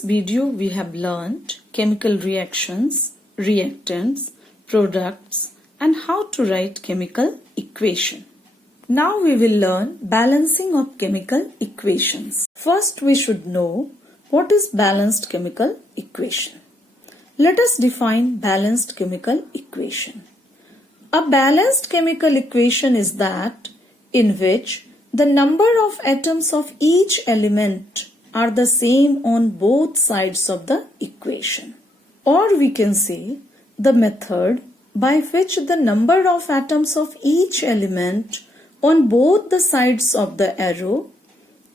this video we have learned chemical reactions, reactants, products and how to write chemical equation. Now we will learn balancing of chemical equations. First we should know what is balanced chemical equation. Let us define balanced chemical equation. A balanced chemical equation is that in which the number of atoms of each element are the same on both sides of the equation. Or we can say the method by which the number of atoms of each element on both the sides of the arrow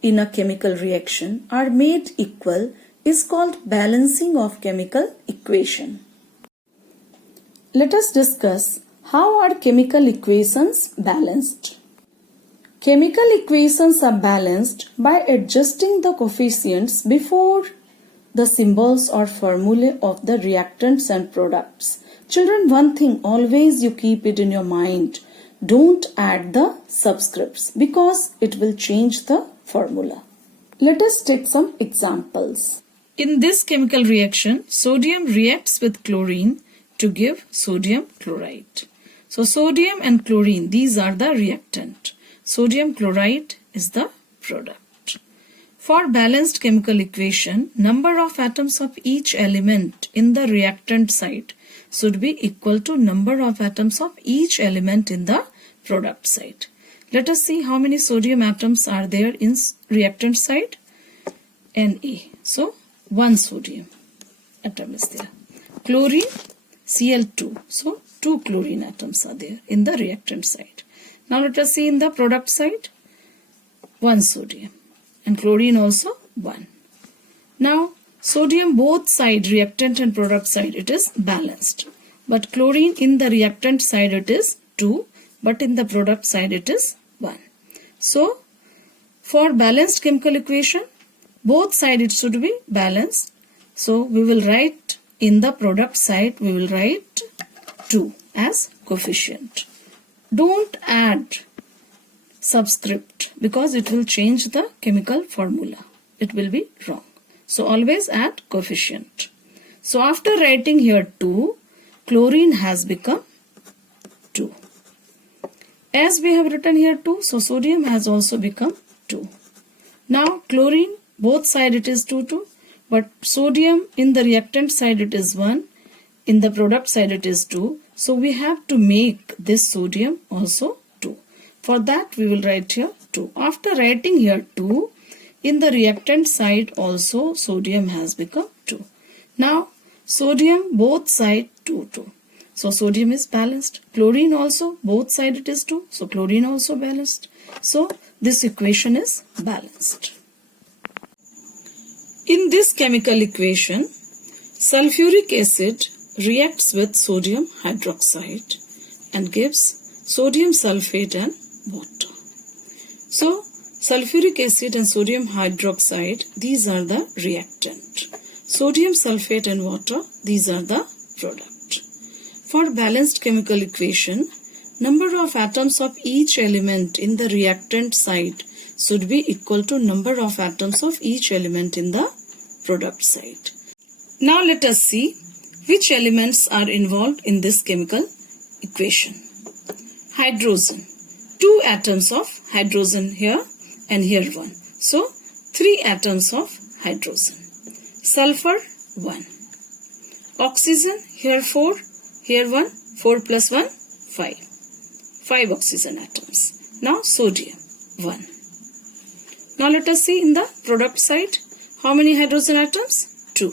in a chemical reaction are made equal is called balancing of chemical equation. Let us discuss how are chemical equations balanced. Chemical equations are balanced by adjusting the coefficients before the symbols or formulae of the reactants and products. Children, one thing always you keep it in your mind. Don't add the subscripts because it will change the formula. Let us take some examples. In this chemical reaction, sodium reacts with chlorine to give sodium chloride. So sodium and chlorine, these are the reactant. Sodium chloride is the product. For balanced chemical equation, number of atoms of each element in the reactant side should be equal to number of atoms of each element in the product side. Let us see how many sodium atoms are there in reactant side. Na. So, one sodium atom is there. Chlorine, Cl2. So, two chlorine atoms are there in the reactant side. Now let us see in the product side, one sodium and chlorine also one. Now sodium both side, reactant and product side, it is balanced. But chlorine in the reactant side it is 2, but in the product side it is 1. So for balanced chemical equation, both side it should be balanced. So we will write in the product side, we will write 2 as coefficient. Don't add subscript because it will change the chemical formula. It will be wrong. So always add coefficient. So after writing here 2, chlorine has become 2. As we have written here 2, so sodium has also become 2. Now chlorine, both side it is 2, but sodium in the reactant side it is 1. In the product side it is 2. So we have to make this sodium also 2. For that we will write here 2. After writing here 2, in the reactant side also sodium has become 2. Now sodium both side 2. So sodium is balanced. Chlorine also both side it is 2. So chlorine also balanced. So this equation is balanced. In this chemical equation, sulfuric acid reacts with sodium hydroxide and gives sodium sulfate and water. So sulfuric acid and sodium hydroxide, these are the reactant. Sodium sulfate and water, these are the product. For balanced chemical equation, number of atoms of each element in the reactant side should be equal to number of atoms of each element in the product side. Now let us see which elements are involved in this chemical equation. Hydrogen. 2 atoms of hydrogen here and here 1. So 3 atoms of hydrogen. Sulfur 1. Oxygen here 4, here 1, 4 plus 1, 5. 5 oxygen atoms. Now sodium 1. Now let us see in the product side how many hydrogen atoms? 2.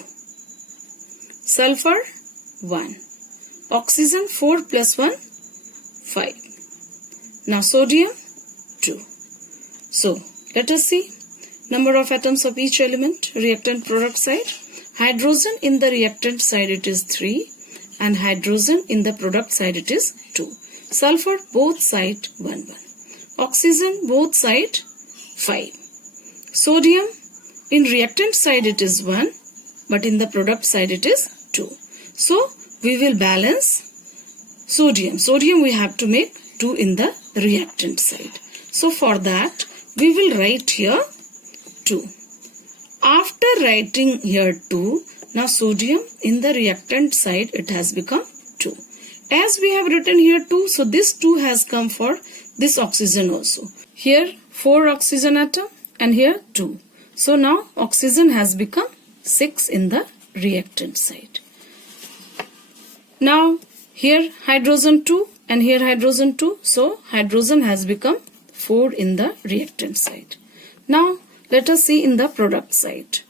Sulfur 1. Oxygen 4 plus 1, 5. Now sodium 2. So let us see number of atoms of each element, reactant product side. Hydrogen in the reactant side it is 3 and hydrogen in the product side it is 2. Sulfur both side 1. Oxygen both side 5. Sodium in reactant side it is 1 but in the product side it is 2. So we will balance sodium. Sodium we have to make 2 in the reactant side. So for that we will write here 2. After writing here 2, now sodium in the reactant side it has become 2. As we have written here 2, so this 2 has come for this oxygen also. Here 4 oxygen atom and here 2. So now oxygen has become 6 in the reactant side. Now here hydrogen 2 and here hydrogen 2. So hydrogen has become 4 in the reactant side. Now let us see in the product side.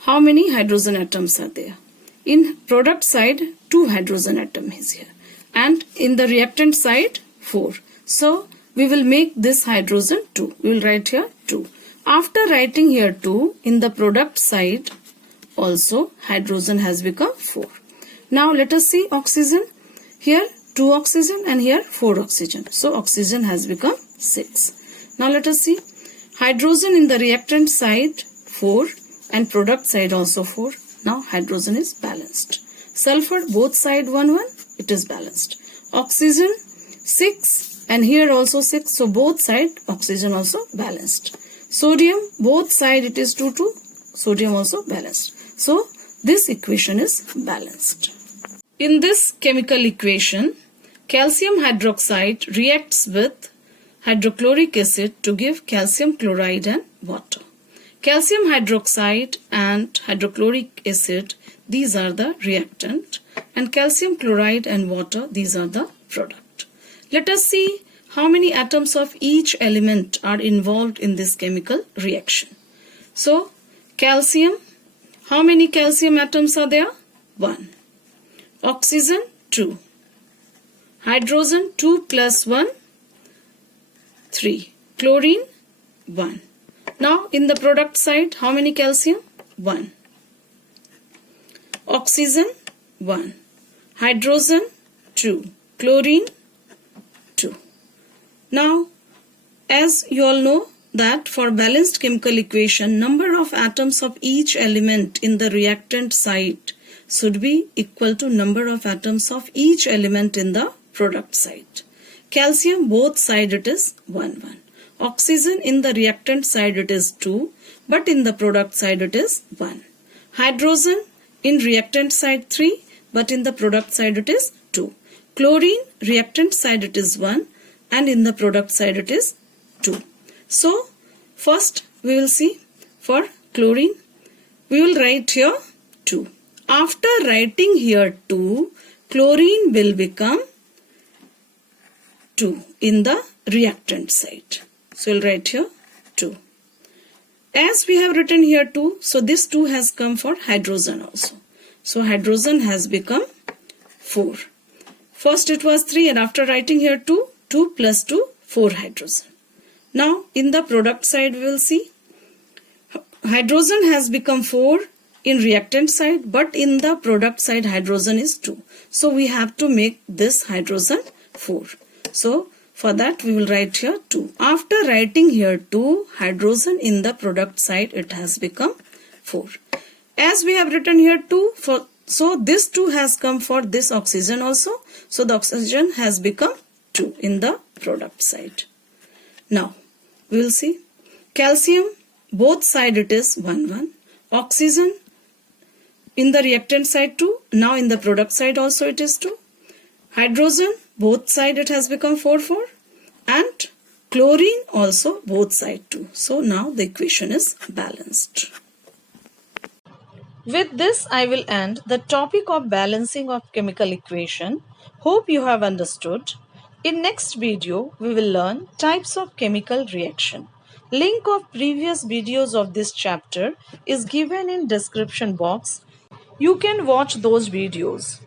How many hydrogen atoms are there? In product side 2 hydrogen atom is here. And in the reactant side 4. So we will make this hydrogen 2. We will write here 2. After writing here 2, in the product side also hydrogen has become 4. Now let us see oxygen. Here 2 oxygen and here 4 oxygen. So oxygen has become 6. Now let us see. Hydrogen in the reactant side 4 and product side also 4. Now hydrogen is balanced. Sulfur both side 1 1, it is balanced. Oxygen 6 and here also 6, so both side oxygen also balanced. Sodium both side it is 2 2, sodium also balanced. So this equation is balanced. In this chemical equation, calcium hydroxide reacts with hydrochloric acid to give calcium chloride and water. Calcium hydroxide and hydrochloric acid, these are the reactant, and calcium chloride and water, these are the product. Let us see how many atoms of each element are involved in this chemical reaction. So calcium, how many calcium atoms are there? 1. Oxygen 2. Hydrogen 2 plus 1, 3. Chlorine 1. Now in the product side, how many calcium? 1. Oxygen 1. Hydrogen 2. Chlorine 2. Now as you all know that for balanced chemical equation, number of atoms of each element in the reactant side should be equal to number of atoms of each element in the product side. Calcium both side it is 1 1. Oxygen in the reactant side it is 2, but in the product side it is 1. Hydrogen in reactant side 3, but in the product side it is 2. Chlorine reactant side it is 1 and in the product side it is 2. So first we will see for chlorine, we will write here 2. After writing here 2, chlorine will become 2 in the reactant side. So we'll write here 2. As we have written here 2, so this 2 has come for hydrogen also. So hydrogen has become 4. First it was 3 and after writing here 2, 2 plus 2, 4 hydrogen. Now in the product side we will see hydrogen has become 4 in reactant side, but in the product side hydrogen is 2. So we have to make this hydrogen 4. So for that we will write here 2. After writing here 2, hydrogen in the product side it has become 4. As we have written here 2, so this 2 has come for this oxygen also. So the oxygen has become 2 in the product side. Now we will see calcium both side it is 1 1. Oxygen in the reactant side 2. Now in the product side also it is 2. Hydrogen both side it has become 4 4 and chlorine also both side 2. So now the equation is balanced. With this I will end the topic of balancing of chemical equation. Hope you have understood. In next video we will learn types of chemical reaction. Link of previous videos of this chapter is given in description box. You can watch those videos.